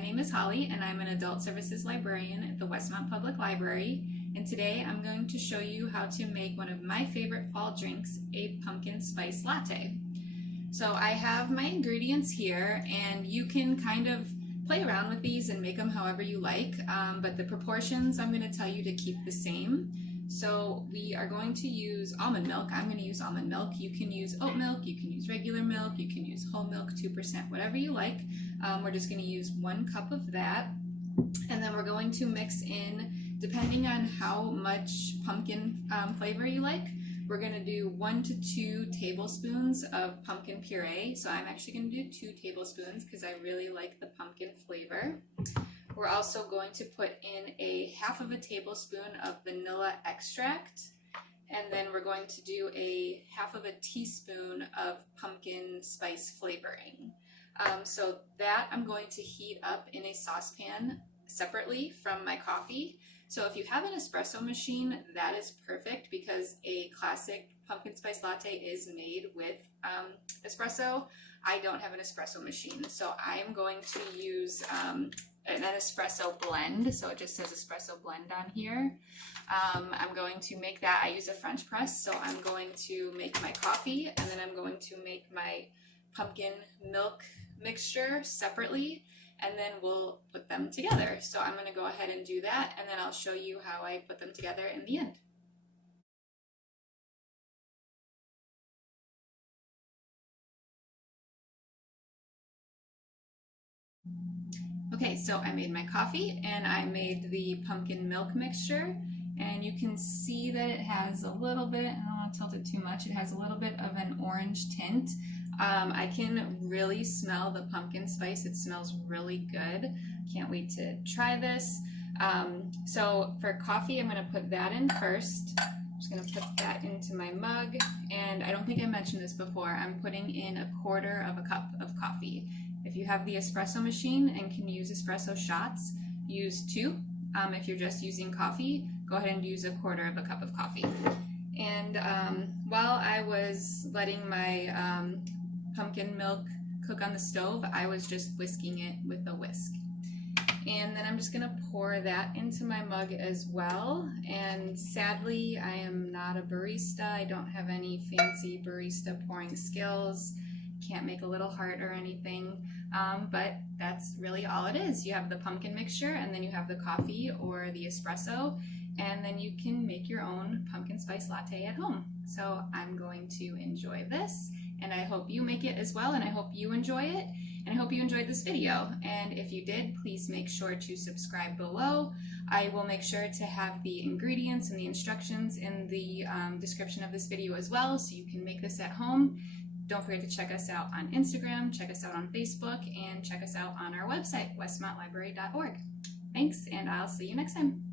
My name is Holly and I'm an Adult Services Librarian at the Westmont Public Library, and today I'm going to show you how to make one of my favorite fall drinks, a pumpkin spice latte. So I have my ingredients here, and you can kind of play around with these and make them however you like, but the proportions I'm going to tell you to keep the same. So we are going to use almond milk. I'm going to use almond milk. You can use oat milk, you can use regular milk, you can use whole milk, 2%, whatever you like. We're just going to use 1 cup of that, and then we're going to mix in, depending on how much pumpkin flavor you like, we're going to do 1 to 2 tablespoons of pumpkin puree. So I'm actually going to do 2 tablespoons because I really like the pumpkin flavor. We're also going to put in a half of a tablespoon of vanilla extract, and then we're going to do a half of a teaspoon of pumpkin spice flavoring. So that I'm going to heat up in a saucepan separately from my coffee. So if you have an espresso machine, that is perfect because a classic pumpkin spice latte is made with espresso. I don't have an espresso machine, so I'm going to use an espresso blend. So it just says espresso blend on here. I'm going to make that. I use a French press, so I'm going to make my coffee, and then I'm going to make my pumpkin milk mixture separately, and then we'll put them together. So I'm going to go ahead and do that, and then I'll show you how I put them together in the end. Okay, so I made my coffee and I made the pumpkin milk mixture, and you can see that it has a little bit, I don't want to tilt it too much, it has a little bit of an orange tint. I can really smell the pumpkin spice. It smells really good. Can't wait to try this. So for coffee, I'm going to put that in first. I'm just going to put that into my mug, and I don't think I mentioned this before, I'm putting in 1/4 of a cup of coffee. If you have the espresso machine and can use espresso shots, use 2. If you're just using coffee, go ahead and use 1/4 of a cup of coffee. And while I was letting my pumpkin milk cook on the stove, I was just whisking it with a whisk. And then I'm just going to pour that into my mug as well. And sadly, I am not a barista. I don't have any fancy barista pouring skills. Can't make a little heart or anything, but that's really all it is. You have the pumpkin mixture, and then you have the coffee or the espresso, and then you can make your own pumpkin spice latte at home. So I'm going to enjoy this, and I hope you make it as well, and I hope you enjoy it, and I hope you enjoyed this video. And if you did, please make sure to subscribe below. I will make sure to have the ingredients and the instructions in the description of this video as well, so you can make this at home. Don't forget to check us out on Instagram, check us out on Facebook, and check us out on our website, westmontlibrary.org. Thanks, and I'll see you next time.